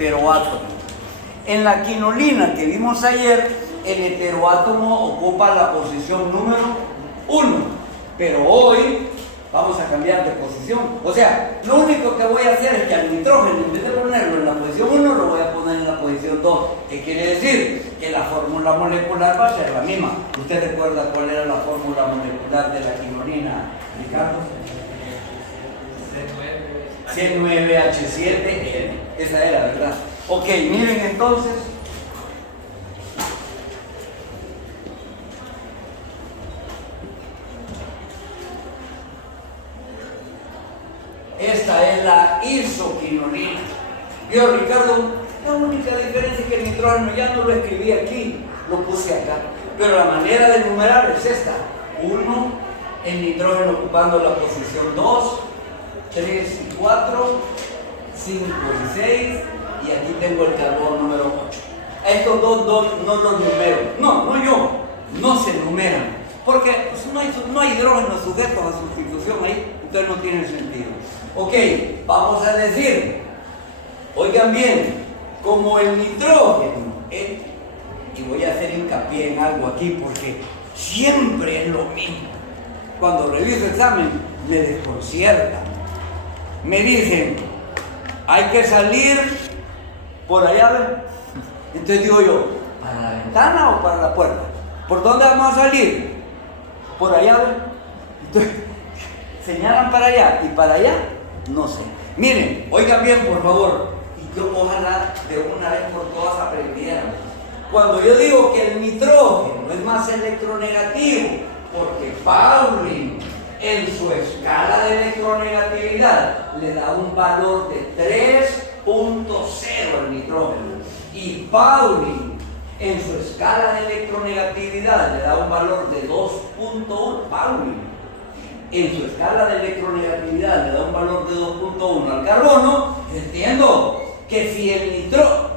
heteroátomo. En la quinolina que vimos ayer, el heteroátomo ocupa la posición número 1, pero hoy vamos a cambiar de posición. O sea, lo único que voy a hacer es que al nitrógeno, en vez de ponerlo en la posición 1, lo voy a poner en la posición 2. ¿Qué quiere decir? Que la fórmula molecular va a ser la misma. ¿Usted recuerda cuál era la fórmula molecular de la quinolina, Ricardo? C9H7N. Esa era, ¿verdad? Ok, miren entonces. Esta es la isoquinolina. ¿Vio, Ricardo? La única diferencia es que el nitrógeno ya no lo escribí aquí, lo puse acá. Pero la manera de numerar es esta. 1, el nitrógeno ocupando la posición 2, 3 y 4, 5 y 6, y aquí tengo el carbono número 8. A estos dos no los numero. No yo. No se numeran. Porque pues, no hay hidrógenos sujetos a sustitución ahí, entonces no tiene sentido. Ok, vamos a decir, oigan bien, como el nitrógeno, y voy a hacer hincapié en algo aquí porque siempre es lo mismo. Cuando reviso el examen me desconcierta. Me dicen, hay que salir por allá, ¿ver? Entonces digo yo, ¿para la ventana o para la puerta? ¿Por dónde vamos a salir? Por allá, ¿ver? Entonces, señalan para allá y para allá, no sé. Miren, oigan bien, por favor, y yo ojalá de una vez por todas aprendieran. Cuando yo digo que el nitrógeno es más electronegativo, porque Pauling en su escala de electronegatividad le da un valor de 3.0 al nitrógeno, y Pauling en su escala de electronegatividad le da un valor de 2.1, Pauling en su escala de electronegatividad le da un valor de 2.1 al carbono, entiendo que si el nitrógeno...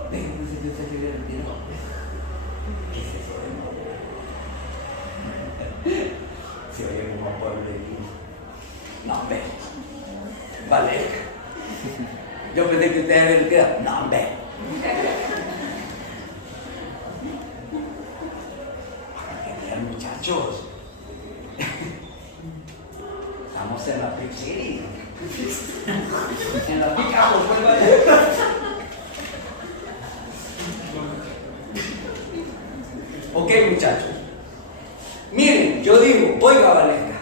¿Qué es eso de nuevo? Se oye como pueblerino. No, hombre. Vale. Yo pensé que ustedes habían quedado. No, hombre. Bien, muchachos. Estamos en la Big City. En la Big Apple, pues vaya. Ok, muchachos. Miren, yo digo, oiga, Valesca,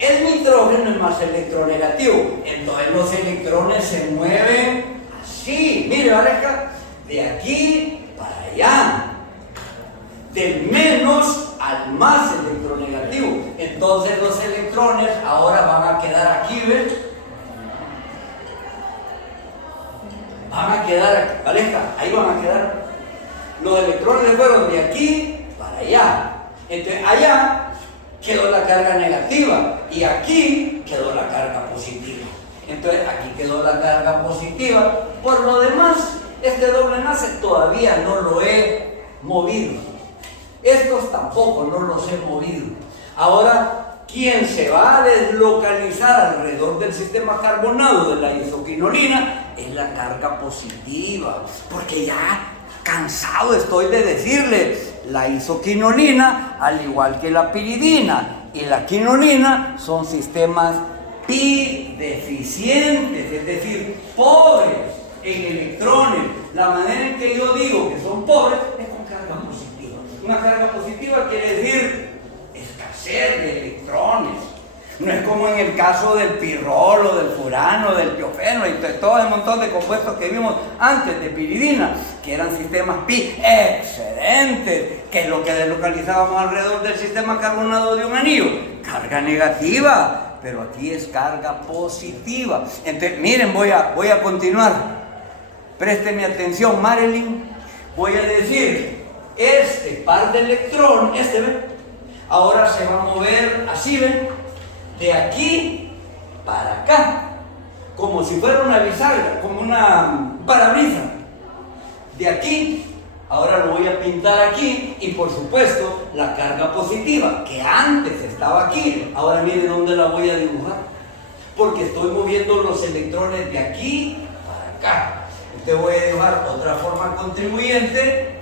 el nitrógeno es más electronegativo. Entonces los electrones se mueven así. Mire, Valesca, de aquí para allá. Del menos al más electronegativo. Entonces los electrones ahora van a quedar aquí, ¿ves? Van a quedar aquí, Valesca, ahí van a quedar. Los electrones fueron de aquí para allá. Entonces allá quedó la carga negativa y aquí quedó la carga positiva. Entonces aquí quedó la carga positiva. Por lo demás, este doble enlace todavía no lo he movido. Estos tampoco no los he movido. Ahora, quien se va a deslocalizar alrededor del sistema carbonado de la isoquinolina es la carga positiva, porque ya cansado estoy de decirles, la isoquinolina, al igual que la piridina y la quinolina, son sistemas pi deficientes, es decir, pobres en electrones. La manera en que yo digo que son pobres es con carga positiva. Una carga positiva quiere decir escasez de electrones. No es como en el caso del pirrol o del furano, del tiofeno y todo el montón de compuestos que vimos antes de piridina, que eran sistemas pi excedentes, que es lo que deslocalizábamos alrededor del sistema carbonado de un anillo. Carga negativa, pero aquí es carga positiva. Entonces, miren, voy a continuar. Présteme atención, Marilyn. Voy a decir, este par de electrón, ¿ven? Ahora se va a mover así, ¿ven? De aquí para acá, como si fuera una bisagra, como una parabrisa. De aquí, ahora lo voy a pintar aquí, y por supuesto la carga positiva, que antes estaba aquí, ahora miren dónde la voy a dibujar, porque estoy moviendo los electrones de aquí para acá. Entonces voy a dibujar otra forma contribuyente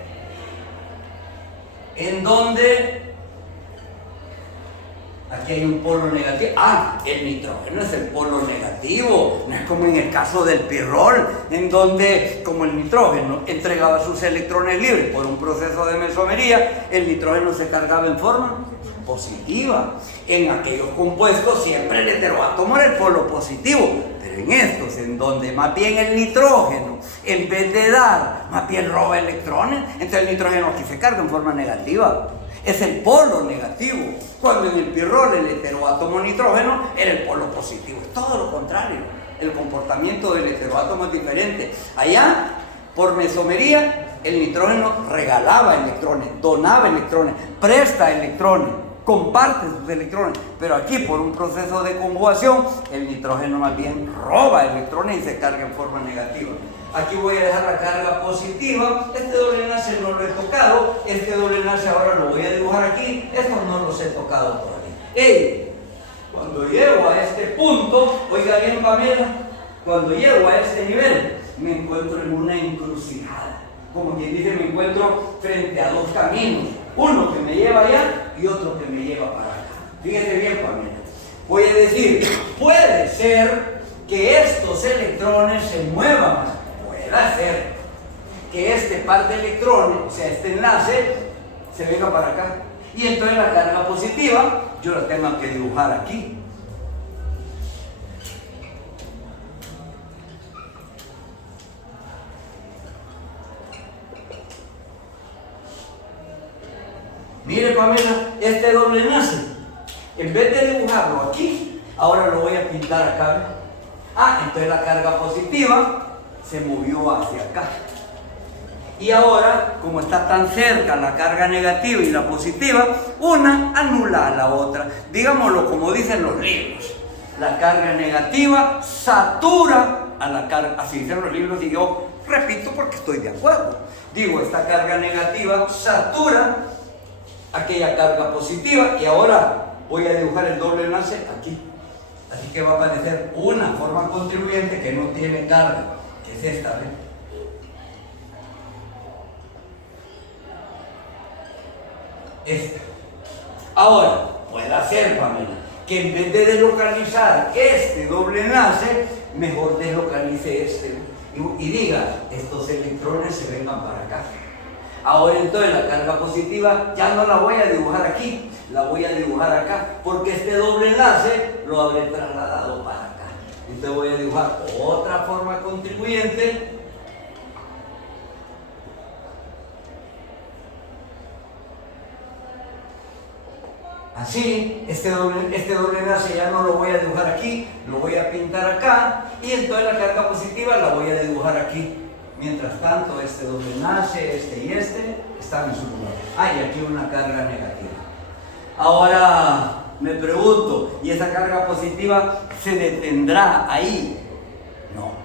en donde aquí hay un polo negativo. El nitrógeno es el polo negativo. No es como en el caso del pirrol, en donde, como el nitrógeno entregaba sus electrones libres por un proceso de mesomería, el nitrógeno se cargaba en forma positiva. En aquellos compuestos siempre el heteroátomo era el polo positivo, pero en estos, en donde más bien el nitrógeno, en vez de dar, más bien roba electrones, entonces el nitrógeno aquí se carga en forma negativa. Es el polo negativo, cuando en el pirrol el heteroátomo nitrógeno era el polo positivo. Es todo lo contrario. El comportamiento del heteroátomo es diferente. Allá, por mesomería, el nitrógeno regalaba electrones, donaba electrones, presta electrones, comparte sus electrones. Pero aquí, por un proceso de conjugación, el nitrógeno más bien roba electrones y se carga en forma negativa. Aquí voy a dejar la carga positiva. Este doble enlace no lo he tocado. Este doble enlace ahora lo voy a dibujar aquí. Estos no los he tocado todavía. Cuando llego a este punto, oiga bien Pamela, cuando llego a este nivel, me encuentro en una encrucijada. Como quien dice, me encuentro frente a dos caminos. Uno que me lleva allá y otro que me lleva para acá. Fíjese bien Pamela. Voy a decir, puede ser que estos electrones se muevan más. Hacer que este par de electrones, o sea, este enlace, se venga para acá. Y entonces la carga positiva yo la tengo que dibujar aquí. Mire Pamela, este doble enlace, en vez de dibujarlo aquí, ahora lo voy a pintar acá. Entonces la carga positiva se movió hacia acá. Y ahora, como está tan cerca la carga negativa y la positiva, una anula a la otra. Digámoslo como dicen los libros. La carga negativa satura a la carga, así dicen los libros y yo repito porque estoy de acuerdo. Digo, esta carga negativa satura aquella carga positiva y ahora voy a dibujar el doble enlace aquí. Así que va a aparecer una forma contribuyente que no tiene carga. Es esta, ¿ves? Esta. Ahora, puede ser, Pamela, que en vez de deslocalizar este doble enlace, mejor deslocalice este y diga, estos electrones se vengan para acá. Ahora entonces la carga positiva ya no la voy a dibujar aquí, la voy a dibujar acá, porque este doble enlace lo habré trasladado para acá. Entonces voy a dibujar otra forma contribuyente. Así, este doble enlace ya no lo voy a dibujar aquí, lo voy a pintar acá y entonces la carga positiva la voy a dibujar aquí. Mientras tanto, este doble enlace, este y este están en su lugar. Y aquí una carga negativa. Ahora me pregunto, ¿y esa carga positiva se detendrá ahí?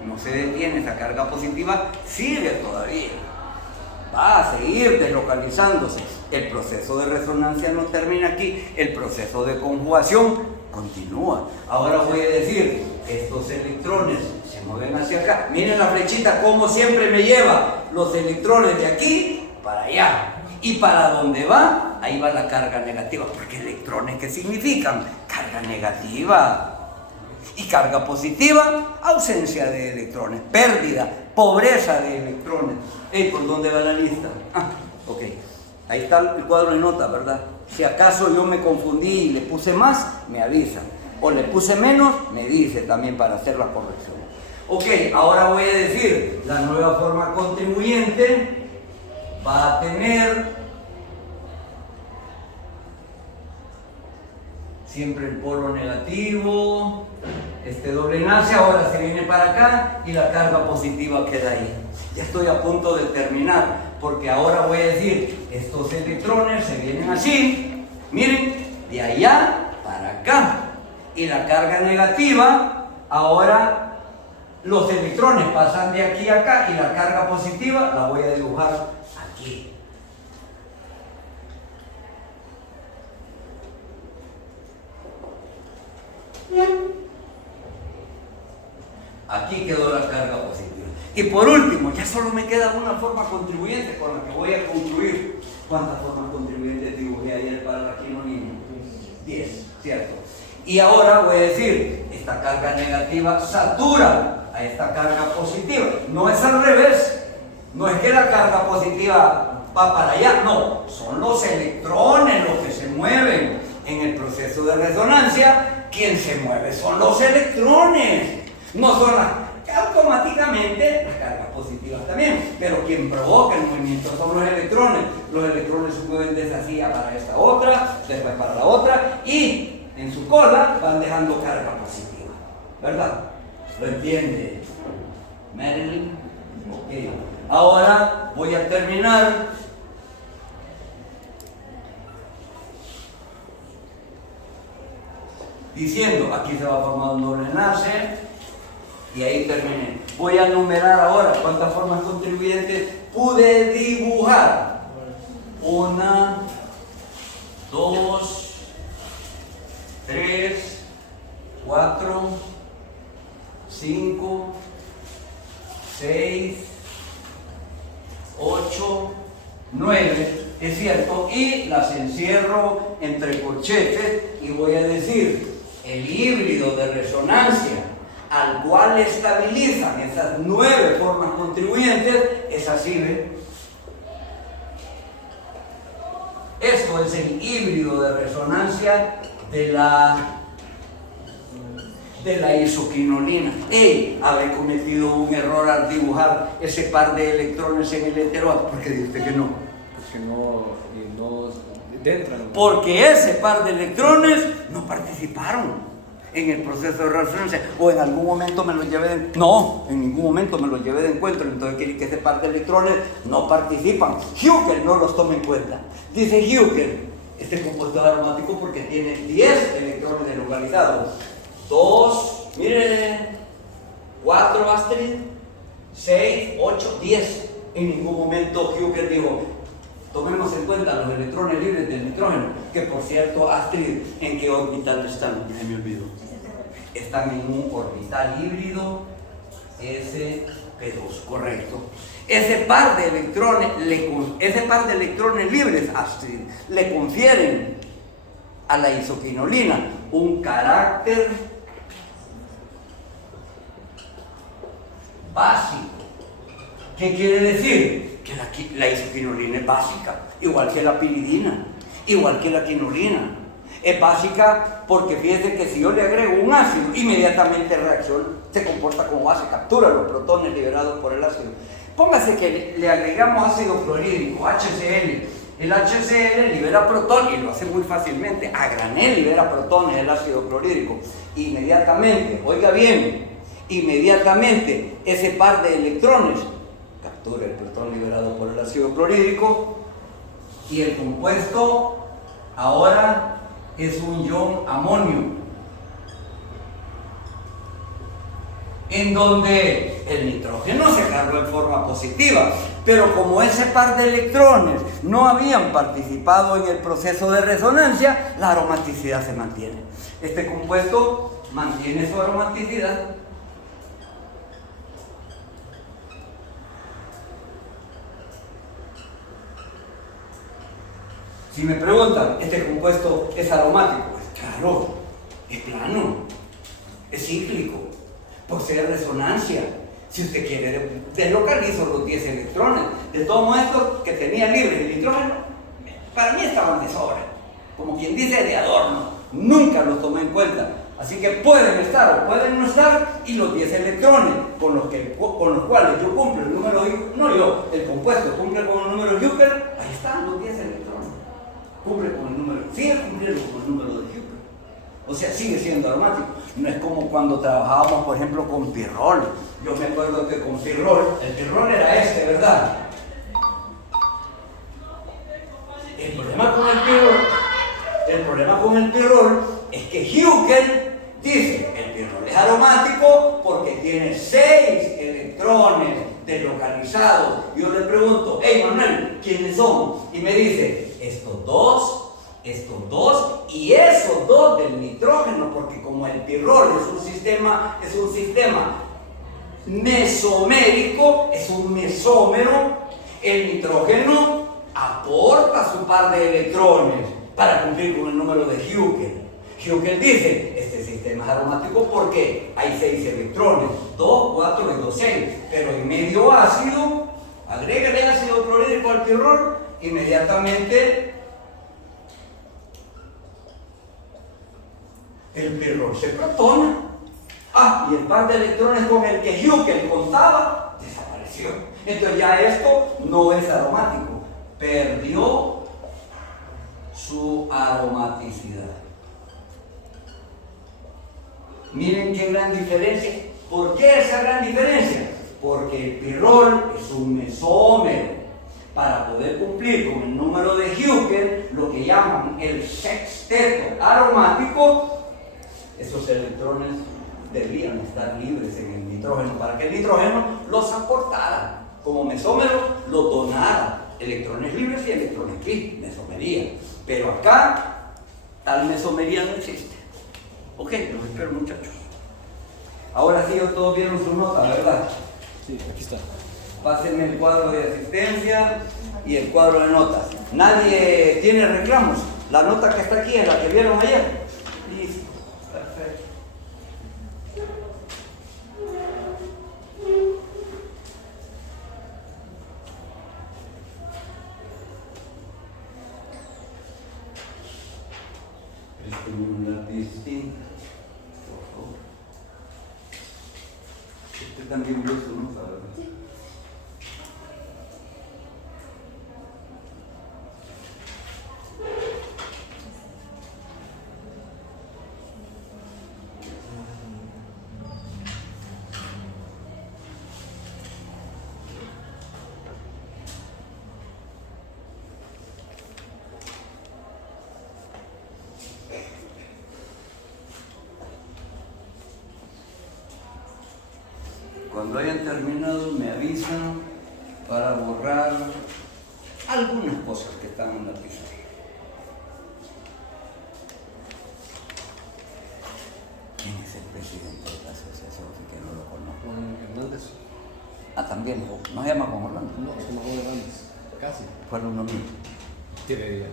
No se detiene, esa carga positiva sigue todavía. Va a seguir deslocalizándose. El proceso de resonancia no termina aquí, el proceso de conjugación continúa. Ahora voy a decir, estos electrones se mueven hacia acá. Miren la flechita como siempre me lleva los electrones de aquí para allá. Y para donde va, ahí va la carga negativa. Porque electrones, ¿qué significan? Carga negativa. Y carga positiva, ausencia de electrones, pérdida, pobreza de electrones. ¿Por dónde va la lista? Ok. Ahí está el cuadro de notas, ¿verdad? Si acaso yo me confundí y le puse más, me avisa. O le puse menos, me dice también para hacer la corrección. Ok, ahora voy a decir, la nueva forma contribuyente va a tener siempre el polo negativo, este doble enlace ahora se viene para acá y la carga positiva queda ahí. Ya estoy a punto de terminar, porque ahora voy a decir, estos electrones se vienen así, miren, de allá para acá, y la carga negativa, ahora los electrones pasan de aquí a acá y la carga positiva la voy a dibujar aquí. Aquí quedó la carga positiva. Y por último, ya solo me queda una forma contribuyente con la que voy a concluir. ¿Cuántas formas contribuyentes dibujé ayer para la quinolina? 10, ¿cierto? Y ahora voy a decir, esta carga negativa satura a esta carga positiva. No es al revés. No es que la carga positiva va para allá. No, son los electrones los que se mueven en el proceso de resonancia. Quien se mueve son los electrones. No son automáticamente las cargas positivas también, pero quien provoca el movimiento son los electrones. Los electrones se mueven desde así para esta otra, después para la otra, y en su cola van dejando carga positiva, ¿verdad? ¿Lo entiende Marilyn? Ok. Ahora voy a terminar diciendo, aquí se va a formar un doble enlace. Y ahí terminé. Voy a numerar ahora cuántas formas contribuyentes pude dibujar. 1, 2, 3, 4, 5, 6, 8, 9, es cierto, y las encierro entre corchetes y voy a decir el híbrido de resonancia al cual estabilizan esas 9 formas contribuyentes, es así, ¿ve? Esto es el híbrido de resonancia de la isoquinolina. Habré cometido un error al dibujar ese par de electrones en el heteroátomo. ¿Por qué dice usted que no? Porque no entran. Porque ese par de electrones no participaron en el proceso de resonancia, o en algún momento me los llevé de... No, en ningún momento me los llevé de encuentro, entonces quiere que ese par de electrones no participan. Huckel no los toma en cuenta. Dice Huckel, este compuesto es aromático porque tiene 10 electrones localizados. 2, miren, 4 Astrid, 6, 8, 10. En ningún momento Huckel dijo, tomemos en cuenta los electrones libres del nitrógeno, que por cierto, Astrid, ¿en qué orbital están? Ya me olvidó. Están en un orbital híbrido sp2, correcto. Ese par de electrones libres, Astrid, le confieren a la isoquinolina un carácter básico. ¿Qué quiere decir? Que la isoquinolina es básica, igual que la piridina, igual que la quinolina. Es básica porque fíjense que si yo le agrego un ácido, inmediatamente reacciona, se comporta como base, captura los protones liberados por el ácido. Póngase que le agregamos ácido clorhídrico, HCl. El HCl libera protones y lo hace muy fácilmente. A granel libera protones el ácido clorhídrico. Inmediatamente, oiga bien, inmediatamente ese par de electrones captura el protón liberado por el ácido clorhídrico y el compuesto ahora es un ion amonio, en donde el nitrógeno se cargó en forma positiva, pero como ese par de electrones no habían participado en el proceso de resonancia, la aromaticidad se mantiene. Este compuesto mantiene su aromaticidad. Si me preguntan, ¿este compuesto es aromático? Pues claro, es plano, es cíclico, posee resonancia. Si usted quiere, deslocalizo los 10 electrones. De todos estos que tenía libres el nitrógeno, para mí estaban de sobra. Como quien dice, de adorno. Nunca los tomé en cuenta. Así que pueden estar o pueden no estar, y los 10 electrones con los cuales yo cumplo el número, no yo, el compuesto cumple con el número Huckel, ahí están los 10 electrones. Cumple con el número, sigue cumpliendo con el número de Huckel. O sea, sigue siendo aromático. No es como cuando trabajábamos, por ejemplo, con pirrol. Yo me acuerdo que con pirrol, el pirrol era este, ¿verdad? El problema con el pirrol es que Huckel dice, el pirrol es aromático porque tiene 6 electrones deslocalizados. Yo le pregunto, hey Manuel, ¿quiénes son? Y me dice, estos dos y esos dos del nitrógeno, porque como el pirrol es un sistema mesomérico, es un mesómero. El nitrógeno aporta su par de electrones para cumplir con el número de Hückel. Hückel dice, este sistema es aromático porque hay 6 electrones, 2, 4 y 2, 6, pero en medio ácido, agrégale ácido clorhídrico al pirrol, inmediatamente el pirrol se protona. Y el par de electrones con el que Hückel contaba desapareció. Entonces ya esto no es aromático, perdió su aromaticidad. Miren qué gran diferencia. ¿Por qué esa gran diferencia? Porque el pirrol es un mesómero. Para poder cumplir con el número de Hückel, lo que llaman el sexteto aromático, esos electrones debían estar libres en el nitrógeno para que el nitrógeno los aportara. Como mesómero, los donara. Electrones libres y electrones free, mesomería. Pero acá, tal mesomería no existe. Ok, los espero, muchachos. Ahora sí, todos vieron su nota, ¿verdad? Sí, aquí está. Pásenme el cuadro de asistencia y el cuadro de notas. ¿Nadie tiene reclamos? La nota que está aquí es la que vieron ayer. Listo, perfecto. Este es un lápiz distinto, por favor. Este también vio su nota, ¿verdad? Sí. Cuando hayan terminado me avisan para borrar algunas cosas que están en la pizarra. ¿Quién es el presidente de la asociación? Que no lo conozco. Juan Hernández. También, ¿no se llama Juan Orlando? No, se llama Juan Hernández. Casi. Fue uno mío. Tiene idea.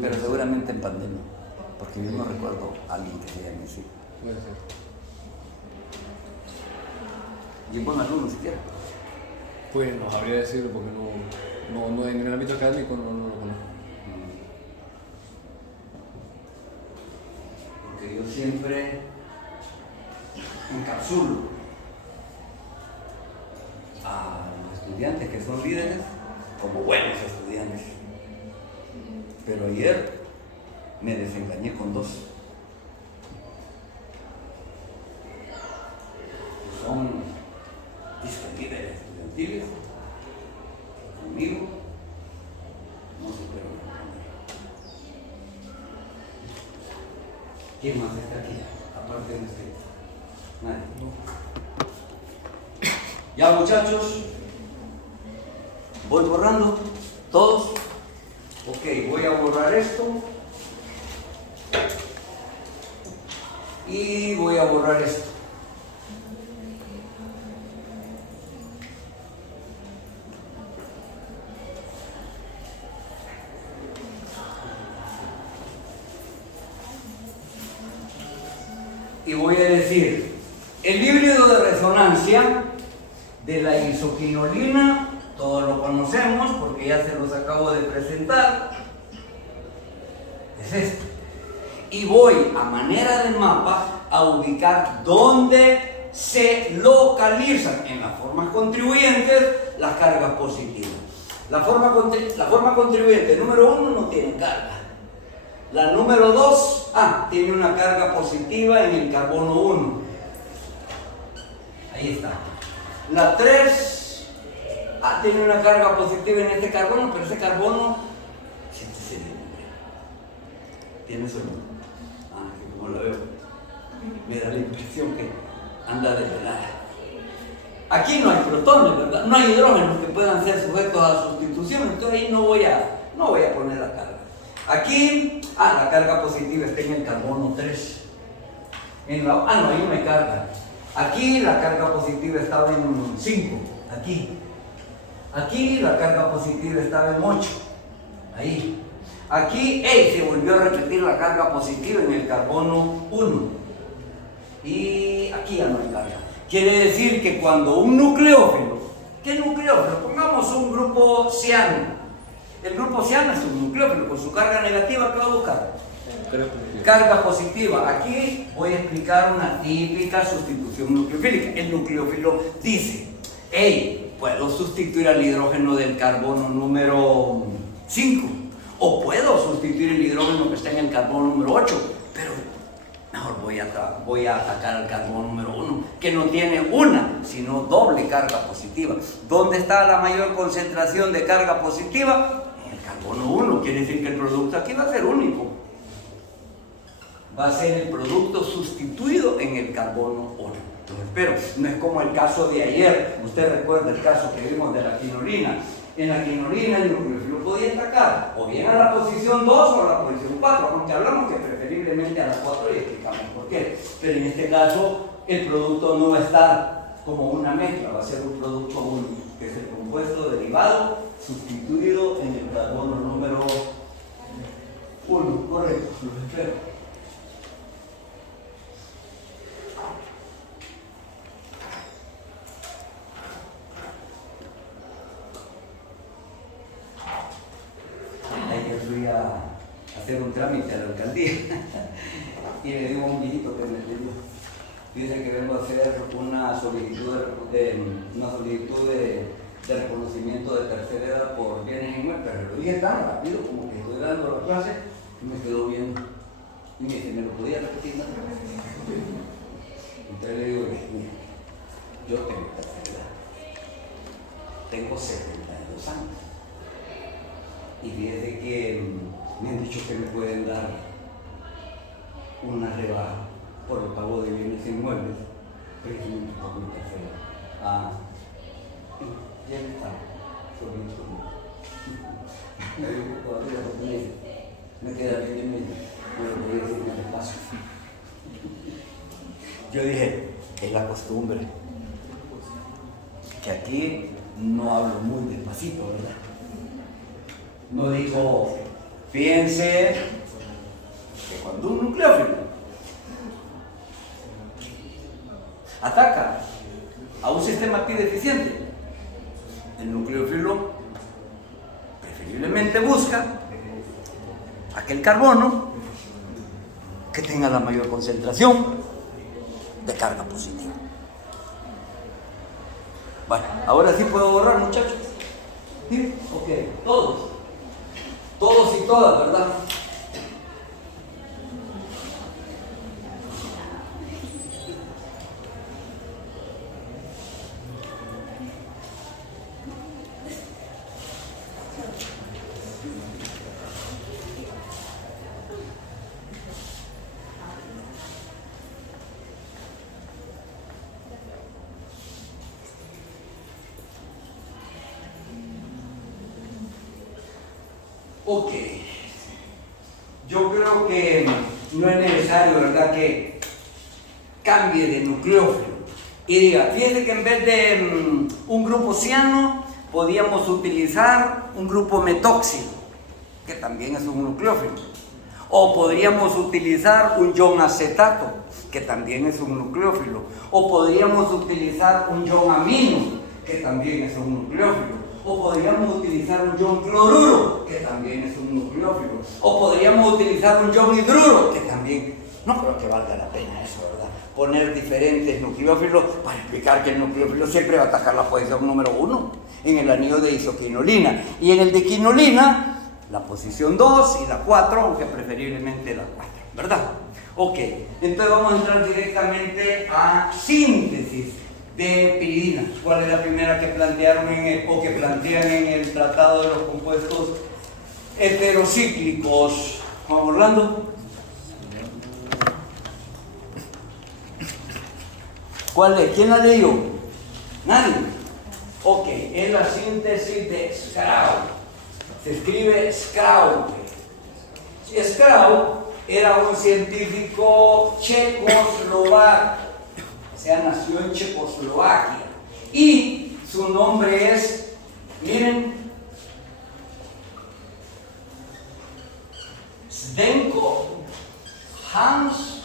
Pero seguramente en pandemia, porque yo no recuerdo a alguien que se llame así. Puede ser. Y buen alumno siquiera. Pues no sabría decirlo porque no en el ámbito académico no lo conozco. Porque yo siempre encapsulo a los estudiantes que son líderes como buenos estudiantes. Pero ayer me desengañé con 2. Son líderes estudiantiles, conmigo, no se puede. ¿Quién más está aquí? Aparte de usted. Nadie. No. Ya, muchachos, voy borrando todos. Ok, voy a borrar esto. Y voy a borrar esto. Y voy a decir, el híbrido de resonancia de la isoquinolina, todos lo conocemos porque ya se los acabo de presentar, es este. Y voy a manera de mapa a ubicar dónde se localizan en las formas contribuyentes las cargas positivas. La forma contribuyente número 1 no tiene carga. La número 2, tiene una carga positiva en el carbono 1. Ahí está. La 3, tiene una carga positiva en este carbono, pero ese carbono, siéntese bien, tiene su nombre. Que como lo veo, me da la impresión que anda de pelada. Aquí no hay protones, ¿verdad? No hay hidrógenos que puedan ser sujetos a sustitución, entonces ahí no voy a poner la carga. Aquí, la carga positiva está en el carbono 3. No, ahí no hay carga. Aquí la carga positiva estaba en 5, aquí. Aquí la carga positiva estaba en 8, ahí. Aquí se volvió a repetir la carga positiva en el carbono 1. Y aquí ya no hay carga. Quiere decir que cuando un nucleófilo, ¿qué nucleófilo? Pongamos un grupo ciano. El grupo ciano es un nucleófilo con su carga negativa, ¿qué va a buscar? Carga positiva. Aquí voy a explicar una típica sustitución nucleofílica. El nucleófilo dice, puedo sustituir al hidrógeno del carbono número 5, o puedo sustituir el hidrógeno que está en el carbono número 8, pero mejor voy a atacar al carbono número 1, que no tiene una, sino doble carga positiva. ¿Dónde está la mayor concentración de carga positiva? En el carbono 1, quiere decir que el producto aquí va a ser único. Va a ser el producto sustituido en el carbono 1. Pero no es como el caso de ayer. Usted recuerda el caso que vimos de la quinolina. En la quinolina el nucleófilo podía atacar o bien a la posición 2 o a la posición 4, aunque hablamos que preferiblemente a la 4 y explicamos por qué. Pero en este caso el producto no va a estar como una mezcla, va a ser un producto único, que es el compuesto derivado sustituido en el carbono número 1. Correcto, los espero. Fui a hacer un trámite a la alcaldía y le digo a un viejito que me pidió, dice que vengo a hacer una solicitud de reconocimiento de tercera edad por bienes inmuebles, pero lo dije tan rápido como que estoy dando la clase y me quedó viendo y me dice, ¿me lo podía repetir? Entonces le digo, yo tengo tercera edad, tengo 72 años. Y fíjese que me han dicho que me pueden dar una rebaja por el pago de bienes inmuebles, precisamente por mi tercera. Ya está, me dijo todavía me queda bien en medio, no lo podía decir en el espacio. Yo dije, es la costumbre, que aquí no hablo muy despacito, ¿verdad? No digo, fíjense que cuando un nucleófilo ataca a un sistema Pi deficiente, el nucleófilo preferiblemente busca aquel carbono que tenga la mayor concentración de carga positiva. Bueno, ahora sí puedo borrar, muchachos. ¿Sí? Ok, todos y todas, ¿verdad? Ok, yo creo que no es necesario, ¿verdad?, que cambie de nucleófilo y diga, fíjense que en vez de un grupo ciano podíamos utilizar un grupo metóxido, que también es un nucleófilo, o podríamos utilizar un ion acetato, que también es un nucleófilo, o podríamos utilizar un ion amino, que también es un nucleófilo, o podríamos utilizar un ion cloruro, que también es un nucleófilo, o podríamos utilizar un ion hidruro, que también, no creo que valga la pena eso, ¿verdad? Poner diferentes nucleófilos para explicar que el nucleófilo siempre va a atacar la posición número 1 en el anillo de isoquinolina, y en el de quinolina, la posición 2 y la 4, aunque preferiblemente la 4, ¿verdad? Ok, entonces vamos a entrar directamente a síntesis de piridina. ¿Cuál es la primera que plantearon que plantean en el tratado de los compuestos heterocíclicos? Juan Orlando. ¿Cuál es? ¿Quién la leyó? ¿Nadie? Ok, es la síntesis de Skraup. Se escribe Skraup. Skraup era un científico checoslovaco. sea, nació en Checoslovaquia. Y su nombre es, miren, Zdenko Hans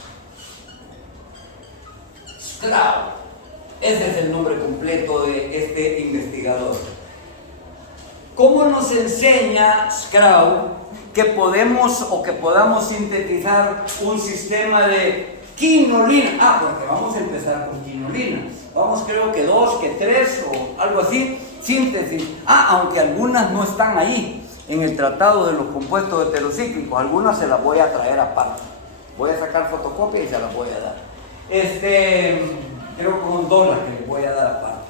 Skrau. Ese es el nombre completo de este investigador. ¿Cómo nos enseña Skrau que podamos sintetizar un sistema de quinolina? Porque vamos a empezar con quinolina. Vamos, creo que 2, que 3 o algo así, síntesis. Aunque algunas no están ahí en el tratado de los compuestos heterocíclicos, algunas se las voy a traer aparte. Voy a sacar fotocopia y se las voy a dar. Creo con $2 que les voy a dar aparte.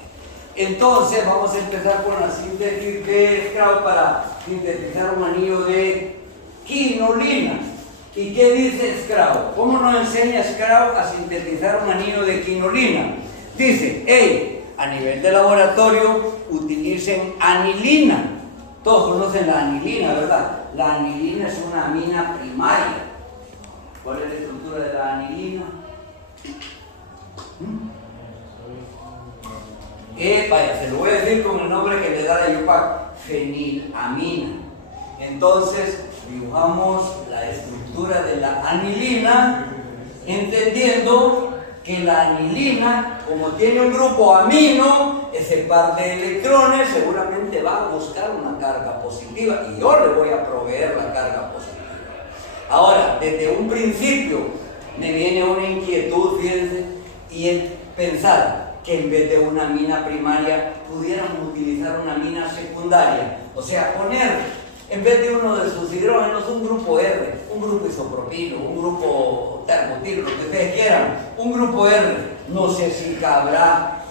Entonces vamos a empezar con la síntesis de Skrau para sintetizar un anillo de quinolina. ¿Y qué dice Skrau? ¿Cómo nos enseña Skrau a sintetizar un anillo de quinolina? Dice, a nivel de laboratorio utilicen anilina. Todos conocen la anilina, ¿verdad? La anilina es una amina primaria. ¿Cuál es la estructura de la anilina? Vaya, se lo voy a decir con el nombre que le da la IUPAC, fenilamina. Entonces, dibujamos la estructura de la anilina, entendiendo que la anilina, como tiene un grupo amino, ese par de electrones seguramente va a buscar una carga positiva y yo le voy a proveer la carga positiva. Ahora, desde un principio me viene una inquietud, fíjense, y es pensar que en vez de una amina primaria pudiéramos utilizar una amina secundaria, o sea, poner en vez de uno de sus hidrógenos un grupo R, un grupo isopropilo, un grupo termotilo, lo que ustedes quieran, un grupo R. No sé si cabrá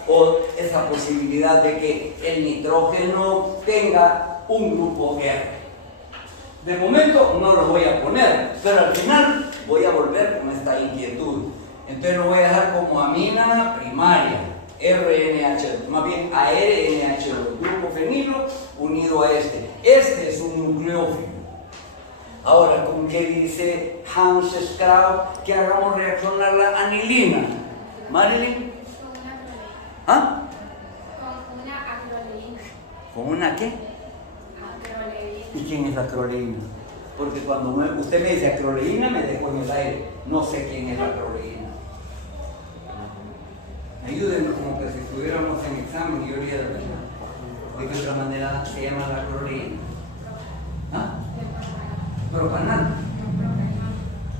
esa posibilidad de que el nitrógeno tenga un grupo R. De momento no lo voy a poner, pero al final voy a volver con esta inquietud. Entonces lo voy a dejar como amina primaria, RNH, más bien ARNH2, grupo fenilo unido a este. Este es un nucleófilo. Ahora, ¿con qué dice Hans Skrau que hagamos reaccionar la anilina? Marilyn. ¿Ah? Con una acroleína. ¿Con una qué? Acroleína. ¿Y quién es la acroleína? Porque cuando usted me dice acroleína, me dejo en el aire. No sé quién es la acroleína. Ayúdenme como que si estuviéramos en examen y yo olvidé la verdad. ¿De qué otra manera se llama la acroleína? ¿Ah? Propanal.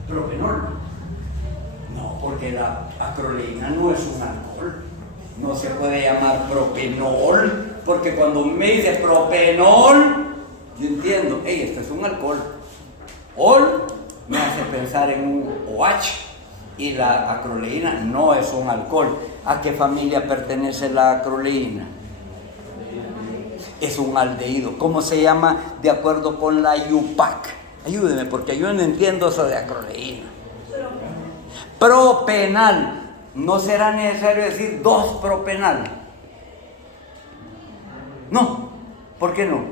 Propenol. No, porque la acroleína no es un alcohol. No se puede llamar propenol, porque cuando me dice propenol, yo entiendo, esto es un alcohol. Ol me hace pensar en un OH. Y la acroleína no es un alcohol. ¿A qué familia pertenece la acroleína? Es un aldehído. ¿Cómo se llama de acuerdo con la IUPAC? Ayúdeme, porque yo no entiendo eso de acroleína. Propenal. ¿No será necesario decir 2-propenal? No. ¿Por qué no?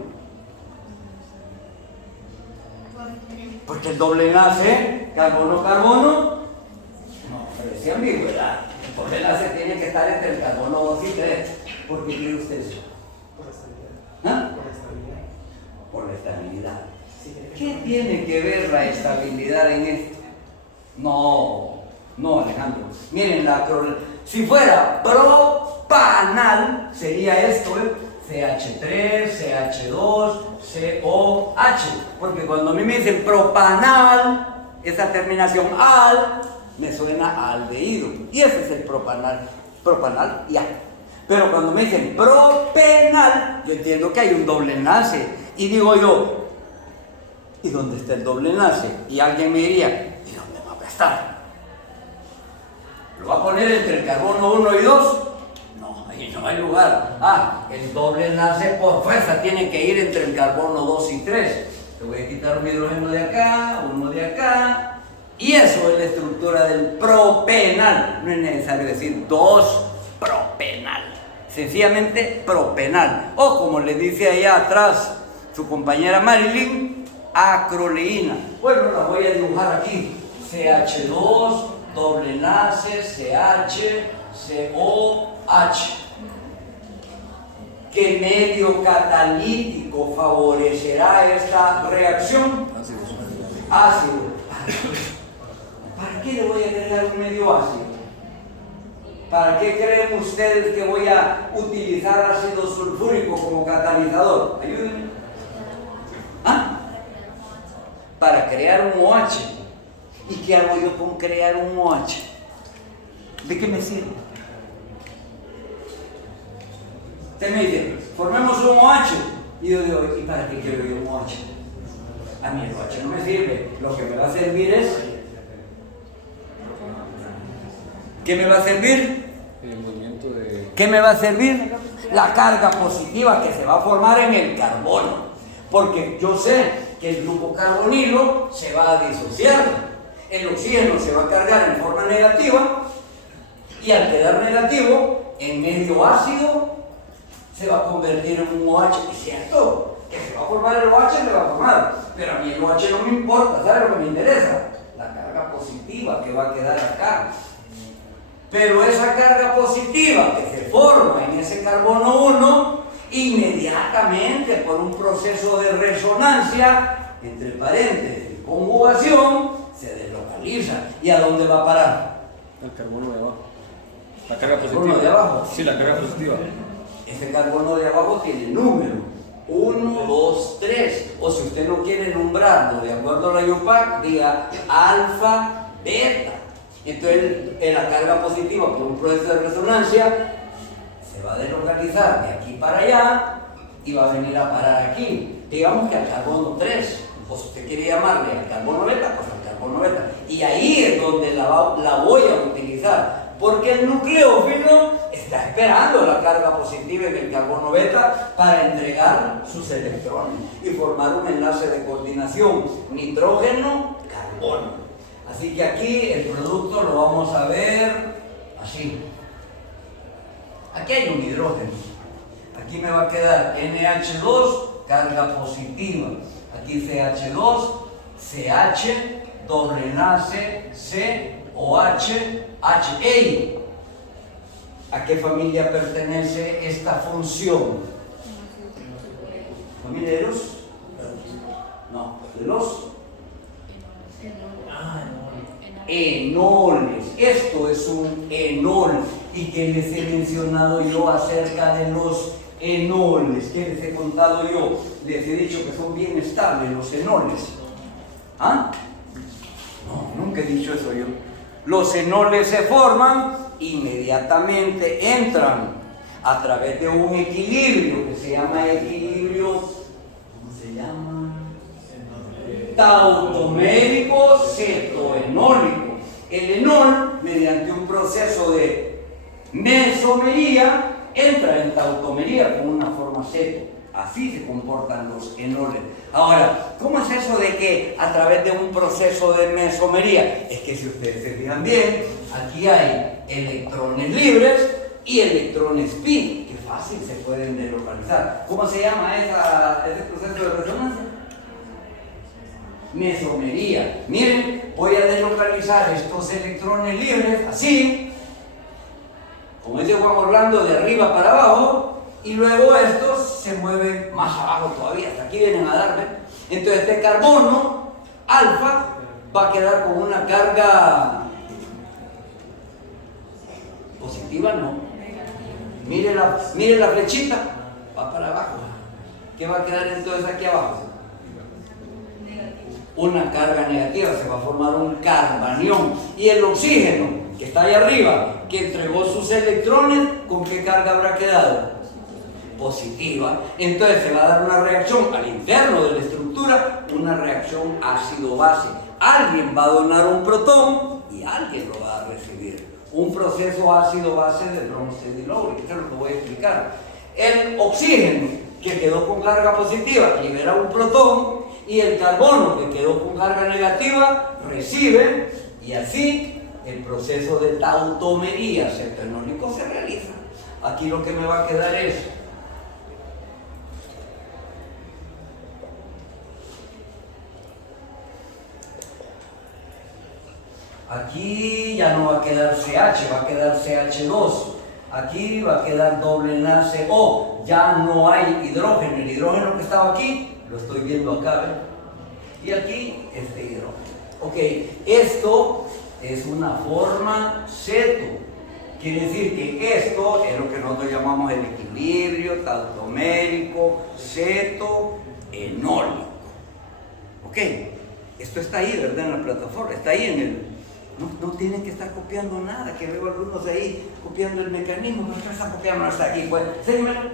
Porque el doble enlace, carbono-carbono, no, parece ambigüedad. El doble enlace tiene que estar entre el carbono 2 y 3. ¿Por qué cree usted eso? Por estabilidad. ¿Ah? Por estabilidad. Por la estabilidad. ¿Qué tiene que ver la estabilidad en esto? No, Alejandro. Miren, si fuera propanal, sería esto, CH3, CH2, COH. Porque cuando a mí me dicen propanal, esa terminación al me suena a aldehído. Y ese es el propanal. Propanal, ya. Pero cuando me dicen propenal, yo entiendo que hay un doble enlace. Y digo yo, ¿y dónde está el doble enlace? Y alguien me diría, ¿y dónde va a estar? ¿Lo va a poner entre el carbono 1 y 2? No, ahí no hay lugar. El doble enlace por fuerza tiene que ir entre el carbono 2 y 3. Te voy a quitar un hidrógeno de acá, uno de acá. Y eso es la estructura del propenal. No es necesario decir 2-propenal. Sencillamente propenal. O como le dice allá atrás su compañera Marilyn, acroleína. Bueno, la voy a dibujar aquí. CH2, doble enlace, CH, COH. ¿Qué medio catalítico favorecerá esta reacción? Ácido. ¿Para qué le voy a agregar un medio ácido? ¿Para qué creen ustedes que voy a utilizar ácido sulfúrico como catalizador? Ayúdenme. ¿Ah? Para crear un OH. ¿Y qué hago yo con crear un OH? ¿De qué me sirve? Usted me dice, formemos un OH. Y yo digo, ¿y para qué quiero yo un OH? A mí el OH no me sirve. Lo que me va a servir es... ¿Qué me va a servir? El movimiento de... ¿Qué me va a servir? La carga positiva que se va a formar en el carbono. Porque yo sé que el grupo carbonilo se va a disociar. El oxígeno se va a cargar en forma negativa y al quedar negativo, en medio ácido, se va a convertir en un OH. Es cierto que se va a formar el OH, se va a formar. Pero a mí el OH no me importa, ¿sabes lo que me interesa? La carga positiva que va a quedar acá. Pero esa carga positiva que se forma en ese carbono 1, inmediatamente por un proceso de resonancia, entre paréntesis, conjugación, se deslocaliza. ¿Y a dónde va a parar? El carbono de abajo. La carga ¿El positiva. carbono de abajo? Sí, la carga positiva. Este carbono de abajo tiene número 1, 2, 3. O si usted no quiere nombrarlo de acuerdo a la IUPAC, diga alfa, beta. Entonces la carga positiva por un proceso de resonancia se va a deslocalizar de aquí para allá y va a venir a parar aquí. Digamos que al carbono 3, o si usted quiere llamarle al carbono beta, pues al carbono beta. Y ahí es donde la voy a utilizar, porque el nucleófilo está esperando la carga positiva en el carbono beta para entregar sus electrones y formar un enlace de coordinación nitrógeno-carbono. Así que aquí el producto lo vamos a ver así. Aquí hay un hidrógeno. Aquí me va a quedar NH2, carga positiva. Aquí CH2, CH, doble enlace, COH, HE. ¿A qué familia pertenece esta función? ¿Familia de los? No, de los enoles. Esto es un enol. ¿Y qué les he mencionado yo acerca de los enoles? ¿Qué les he contado yo? Les he dicho que son bien estables los enoles. ¿Ah? No, nunca he dicho eso yo. Los enoles se forman, inmediatamente entran a través de un equilibrio que se llama equilibrio, ¿cómo se llama? Tautomérico cetoenólico. El enol, mediante un proceso de mesomería, entra en tautomería con una forma ceto. Así se comportan los enoles. Ahora, ¿cómo es eso de que a través de un proceso de mesomería? Es que si ustedes se fijan bien, aquí hay electrones libres y electrones pi, que fácil se pueden delocalizar. ¿Cómo se llama ese proceso de resonancia? Mesomería. Miren, voy a deslocalizar estos electrones libres así, como dice Juan Orlando, de arriba para abajo, y luego estos se mueven más abajo todavía, hasta aquí vienen a darme. Entonces este carbono alfa va a quedar con una carga positiva, no. Mire la flechita, va para abajo. ¿Qué va a quedar entonces aquí abajo? Una carga negativa, se va a formar un carbanión. Y el oxígeno, que está ahí arriba, que entregó sus electrones, ¿con qué carga habrá quedado? Positiva. Entonces se va a dar una reacción al interno de la estructura, una reacción ácido-base. Alguien va a donar un protón y alguien lo va a recibir. Un proceso ácido-base de Bronsted y Lowry, esto es lo que voy a explicar. El oxígeno, que quedó con carga positiva, libera un protón, y el carbono, que quedó con carga negativa, recibe, y así el proceso de tautomería cetoenólico se realiza. Aquí lo que me va a quedar es Aquí ya no va a quedar CH, va a quedar CH2. Aquí va a quedar doble enlace O. Ya no hay hidrógeno. El hidrógeno que estaba aquí, lo estoy viendo acá, ¿ven? Y aquí este hidrógeno. Ok, esto es una forma ceto. Quiere decir que esto es lo que nosotros llamamos el equilibrio tautomérico ceto-enólico. Ok, esto está ahí, ¿verdad? En la plataforma, está ahí en el... No tienen que estar copiando nada, que veo algunos ahí copiando el mecanismo, no están copiando hasta aquí, pues, enséñamelo.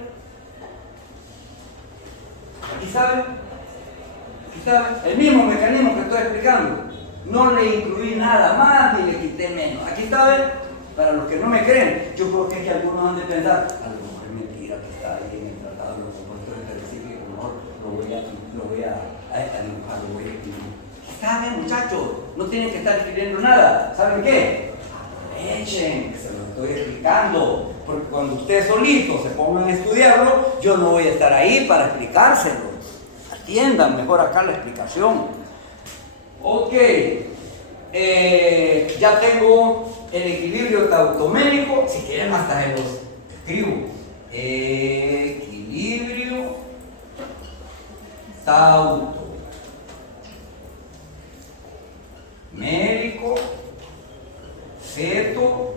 Aquí saben, el mismo mecanismo que estoy explicando. No le incluí nada más ni le quité menos. Aquí saben, para los que no me creen, yo creo que es que algunos han de pensar, a lo mejor es mentira que está ahí en el tratado de los compuestos específicos, mejor lo voy a dibujar, lo voy a escribir. ¿Saben, muchachos? No tienen que estar escribiendo nada. ¿Saben qué? Aprovechen, que se lo estoy explicando. Porque cuando ustedes solitos se pongan a estudiarlo, yo no voy a estar ahí para explicárselo. Atiendan mejor acá la explicación. Ok. Ya tengo el equilibrio tautomérico. Si quieren, hasta se los escribo. Equilibrio tautomérico. Mérico, ceto,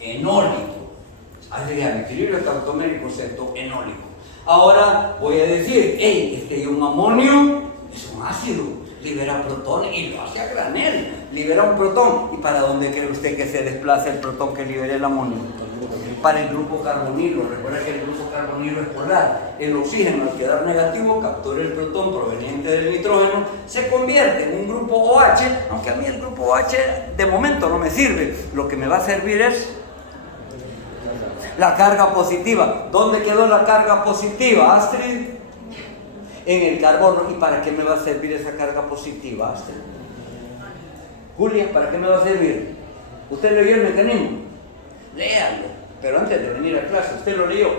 enólico. Así que equilibrio tautomérico, ceto, enólico. Ahora voy a decir, hey, un amonio es un ácido, libera protones y lo hace a granel, libera un protón. ¿Y para dónde cree usted que se desplaza el protón que libera el amonio? Para el grupo carbonilo. Recuerda que el grupo carbonilo es polar. El oxígeno, al quedar negativo, captura el protón proveniente del nitrógeno, se convierte en un grupo OH, aunque a mí el grupo OH de momento no me sirve. Lo que me va a servir es la carga positiva. ¿Dónde quedó la carga positiva, Astrid? En el carbono. ¿Y para qué me va a servir esa carga positiva, Astrid? Julia, ¿para qué me va a servir? ¿Usted leyó el mecanismo? Léalo. Pero antes de venir a clase, ¿usted lo leyó?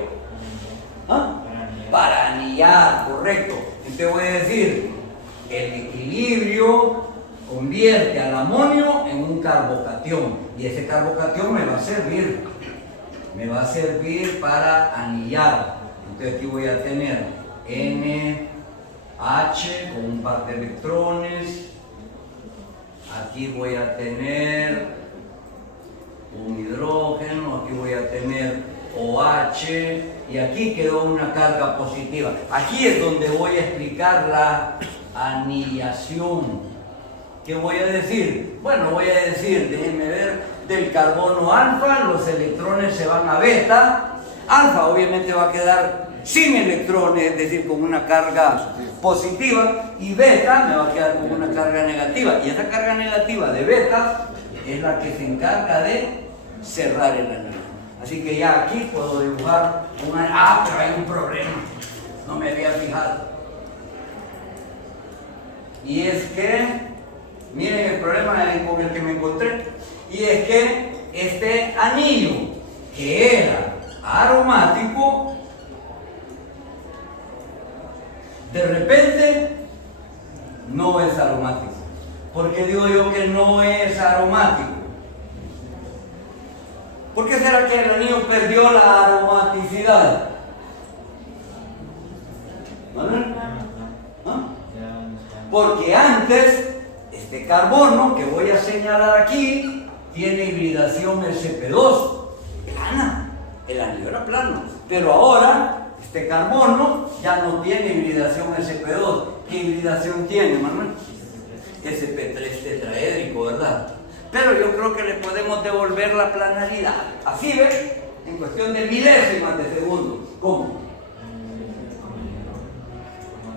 ¿Ah? Para anillar, correcto. Entonces voy a decir, el equilibrio convierte al amonio en un carbocatión. Y ese carbocatión me va a servir para anillar. Entonces aquí voy a tener NH con un par de electrones. Aquí voy a tener un hidrógeno, aquí voy a tener OH y aquí quedó una carga positiva. Aquí es donde voy a explicar la anillación. ¿Qué voy a decir? Bueno, voy a decir, déjenme ver, del carbono alfa los electrones se van a beta. Alfa obviamente va a quedar sin electrones, es decir, con una carga positiva, y beta me va a quedar con una carga negativa. Y esa carga negativa de beta es la que se encarga de cerrar el anillo. Así que ya aquí puedo dibujar una... Ah, pero hay un problema. No me había fijado. Y es que, miren el problema con el que me encontré. Y es que este anillo, que era aromático, de repente no es aromático. ¿Por qué digo yo que no es aromático? ¿Por qué será que el anillo perdió la aromaticidad? ¿Ah? Porque antes, este carbono que voy a señalar aquí, tiene hibridación sp2, plana. El anillo era plano. Pero ahora, este carbono ya no tiene hibridación sp2. ¿Qué hibridación tiene, Manuel? sp3 tetraédrico, ¿verdad? Pero yo creo que le podemos devolver la planaridad. Así ves, en cuestión de milésimas de segundo. ¿Cómo?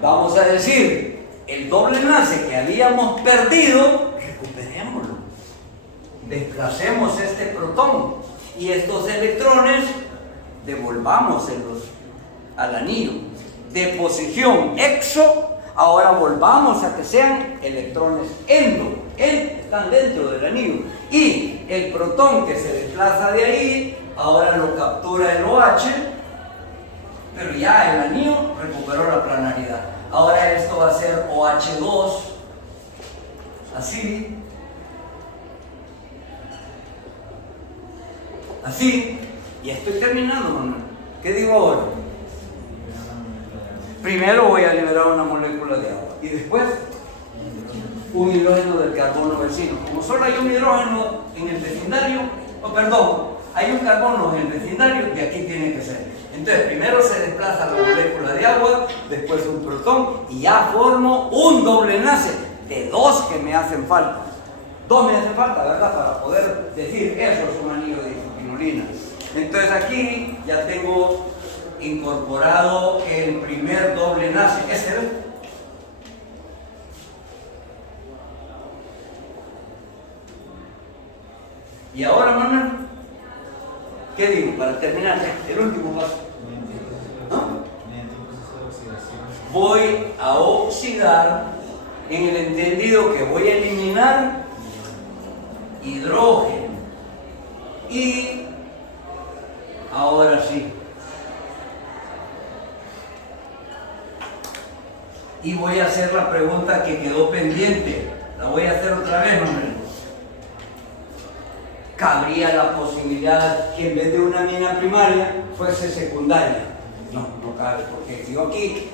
Vamos a decir, el doble enlace que habíamos perdido, recuperémoslo. Desplacemos este protón y estos electrones devolvámoselos al anillo. De posición exo, ahora volvamos a que sean electrones endo. Están dentro del anillo. Y el protón que se desplaza de ahí, ahora lo captura el OH, pero ya el anillo recuperó la planaridad. Ahora esto va a ser OH2, así, Así, y estoy terminando, Manuel. ¿Qué digo ahora? Primero voy a liberar una molécula de agua y después un hidrógeno del carbono vecino. Como solo hay un hidrógeno en el vecindario, hay un carbono en el vecindario y aquí tiene que ser. Entonces, primero se desplaza la molécula de agua, después un protón y ya formo un doble enlace de 2 que me hacen falta. 2 me hacen falta, ¿verdad? Para poder decir eso es un anillo de isopinolina. Entonces aquí ya tengo incorporado el primer doble enlace. ¿Este ve? Y ahora, Manuel, ¿qué digo? Para terminar, el último paso. ¿No? Voy a oxidar en el entendido que voy a eliminar hidrógeno. Y ahora sí. Y voy a hacer la pregunta que quedó pendiente. La voy a hacer otra vez, Manuel. Cabría la posibilidad que en vez de una mina primaria fuese secundaria. No, no cabe, porque si yo aquí,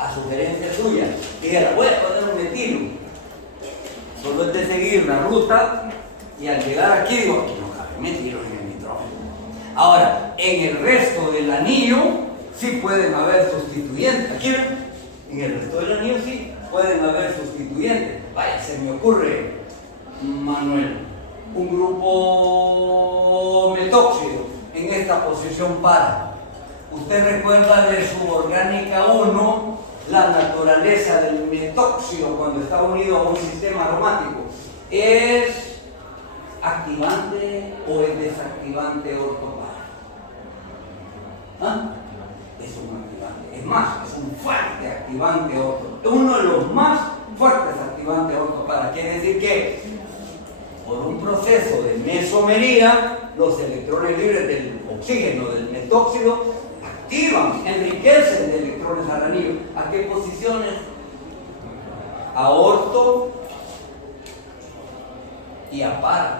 a sugerencia suya, dijera, voy a poner un metilo, solo es de seguir la ruta y al llegar aquí digo, no cabe metilo en el nitrógeno. Ahora, en el resto del anillo sí pueden haber sustituyentes. Aquí ven, en el resto del anillo sí pueden haber sustituyentes. Vaya, se me ocurre, Manuel, un grupo metóxido en esta posición para. Usted recuerda de su orgánica 1 la naturaleza del metóxido cuando está unido a un sistema aromático. ¿Es activante o es desactivante ortopara? ¿Ah? Es un activante. Es más, es un fuerte activante ortopara. Uno de los más fuertes activantes ortopara. Quiere decir que por un proceso de mesomería, los electrones libres del oxígeno, del metóxido, activan, enriquecen de electrones al anillo. ¿A qué posiciones? A orto y a par.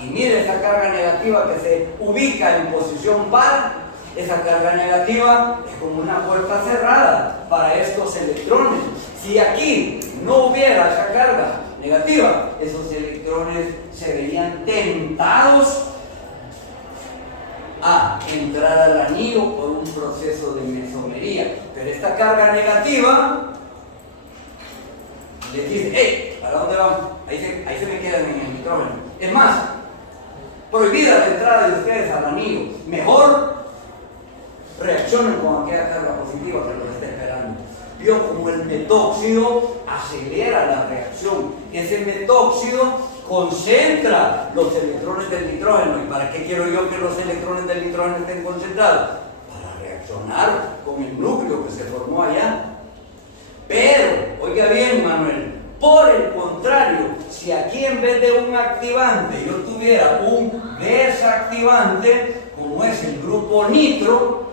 Y mire esa carga negativa que se ubica en posición par. Esa carga negativa es como una puerta cerrada para estos electrones. Si aquí no hubiera esa carga negativa, esos electrones se verían tentados a entrar al anillo por un proceso de mesomería. Pero esta carga negativa les dice, hey, ¿para dónde vamos? Ahí se me quedan en el nitrógeno. Es más, prohibida la entrada de ustedes al anillo. Mejor reaccionen con aquella carga positiva que los está esperando. Vio como el metóxido acelera la reacción. Ese metóxido concentra los electrones del nitrógeno. ¿Y para qué quiero yo que los electrones del nitrógeno estén concentrados? Para reaccionar con el núcleo que se formó allá. Pero, oiga bien, Manuel, por el contrario, si aquí en vez de un activante yo tuviera un desactivante, como es el grupo nitro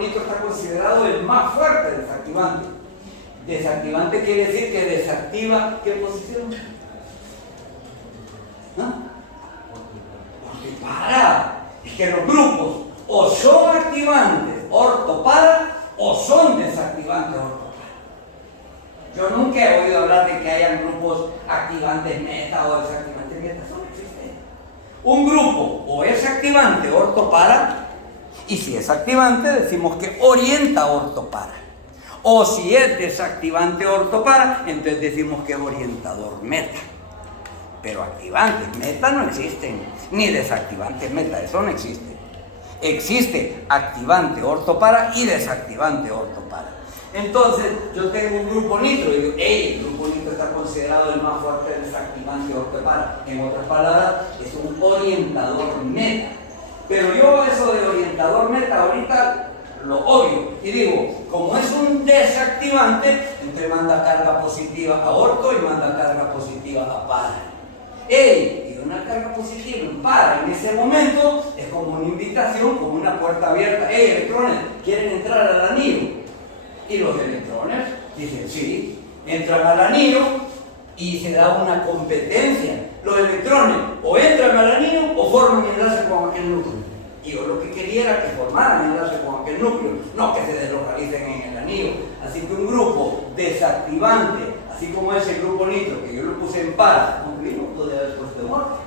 está considerado el más fuerte desactivante. Desactivante quiere decir que desactiva ¿qué posición? ¿No? Ortopara. Es que los grupos o son activantes ortopara o son desactivantes ortopara. Yo nunca he oído hablar de que hayan grupos activantes meta o desactivantes meta. Eso no existe. Un grupo o es activante ortopara, y si es activante decimos que orienta ortopara. O si es desactivante ortopara, entonces decimos que es orientador meta. Pero activantes meta no existen, ni desactivantes meta, eso no existe. Existe activante ortopara y desactivante ortopara. Entonces yo tengo un grupo nitro y digo, hey, el grupo nitro está considerado el más fuerte desactivante ortopara. En otras palabras, es un orientador meta. Pero yo eso de orientador meta ahorita lo obvio y digo, como es un desactivante, entonces manda carga positiva a orto y manda carga positiva a para. Y una carga positiva en para en ese momento es como una invitación, como una puerta abierta. Electrones, ¿quieren entrar al anillo? Y los electrones dicen sí, entran al anillo y se da una competencia. Los electrones o entran al anillo o forman enlace con aquel núcleo. Y yo lo que quería era que formaran enlace con aquel núcleo, no que se deslocalicen en el anillo. Así que un grupo desactivante, así como ese grupo nitro que yo lo puse en par, un vino podría haber puesto en oro,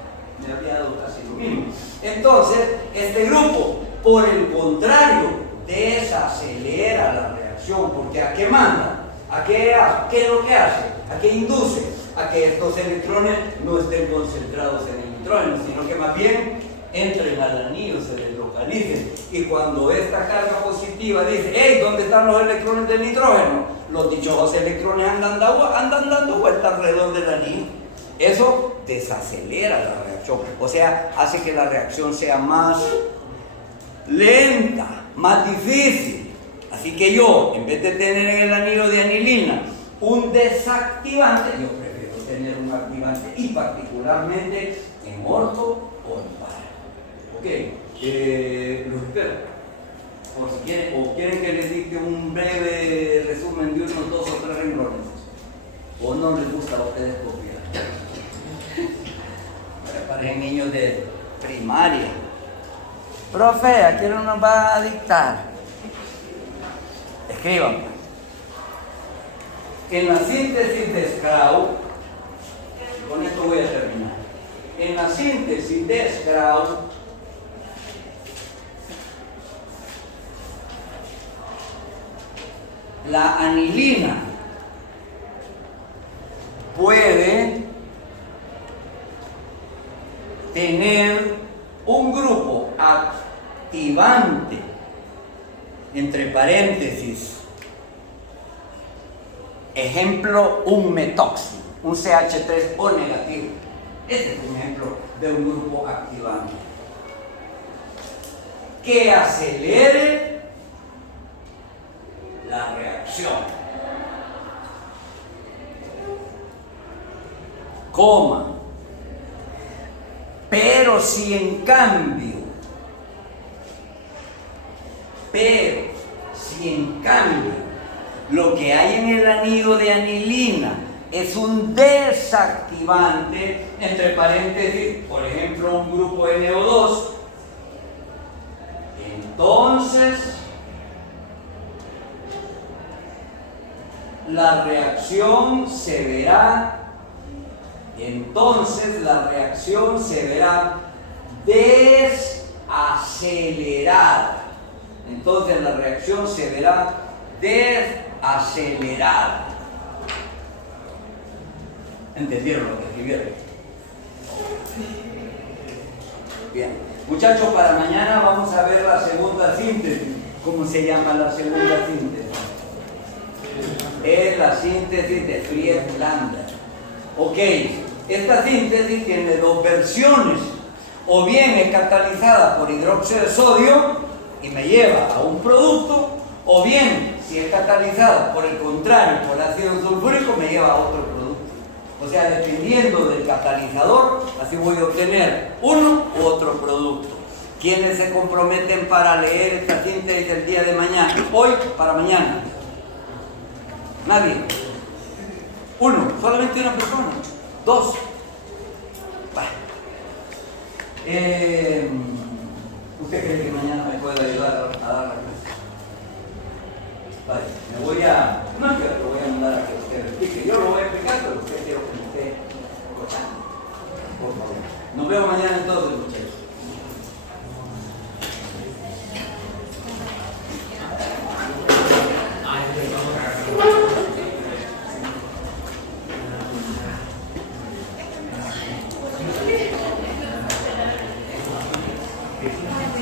me había dado casi lo mismo. Entonces, este grupo, por el contrario, desacelera la reacción, porque ¿a qué manda? ¿A qué es lo que hace? ¿A qué induce? A que estos electrones no estén concentrados en el nitrógeno, sino que más bien entren al anillo, se deslocalicen. Y cuando esta carga positiva dice, hey, ¿dónde están los electrones del nitrógeno? Los dichosos electrones andan dando vueltas alrededor del anillo. Eso desacelera la reacción, o sea, hace que la reacción sea más lenta, más difícil. Así que yo, en vez de tener en el anillo de anilina un desactivante, yo prefiero tener un activante, y particularmente en orto o en par. Ok, los espero. Por si quieren, o quieren que les dicte un breve resumen de unos 2 o 3 renglones, o no les gusta a ustedes copiar. Parecen niños de primaria. Profe, ¿a quién nos va a dictar? Escriban. En la síntesis de Stroud, con esto voy a terminar. En la síntesis de Stroud, la anilina puede tener un grupo activante, entre paréntesis, ejemplo, un metoxi, un CH3O negativo. Este es un ejemplo de un grupo activante que acelere la reacción, coma. Pero si en cambio lo que hay en el anillo de anilina es un desactivante, entre paréntesis, por ejemplo, un grupo NO2, entonces la reacción se verá desacelerada. Entonces la reacción se verá desacelerada. ¿Entendieron lo que escribieron? Bien. Muchachos, para mañana vamos a ver la segunda síntesis. ¿Cómo se llama la segunda síntesis? Es la síntesis de Friedlander. Ok, esta síntesis tiene 2 versiones. O bien es catalizada por hidróxido de sodio y me lleva a un producto, o bien, si es catalizada por el contrario, por ácido sulfúrico, me lleva a otro producto. O sea, dependiendo del catalizador, así voy a obtener uno u otro producto. ¿Quiénes se comprometen para leer esta síntesis el día de mañana? Hoy para mañana. Nadie. 1, solamente una persona. 2. ¿Usted cree que mañana me puede ayudar a dar la clase? Vale, me voy a... No es que lo voy a mandar a que usted explique. Yo lo voy a explicar, pero usted quiero que me esté escuchando. Por favor. Nos vemos mañana entonces.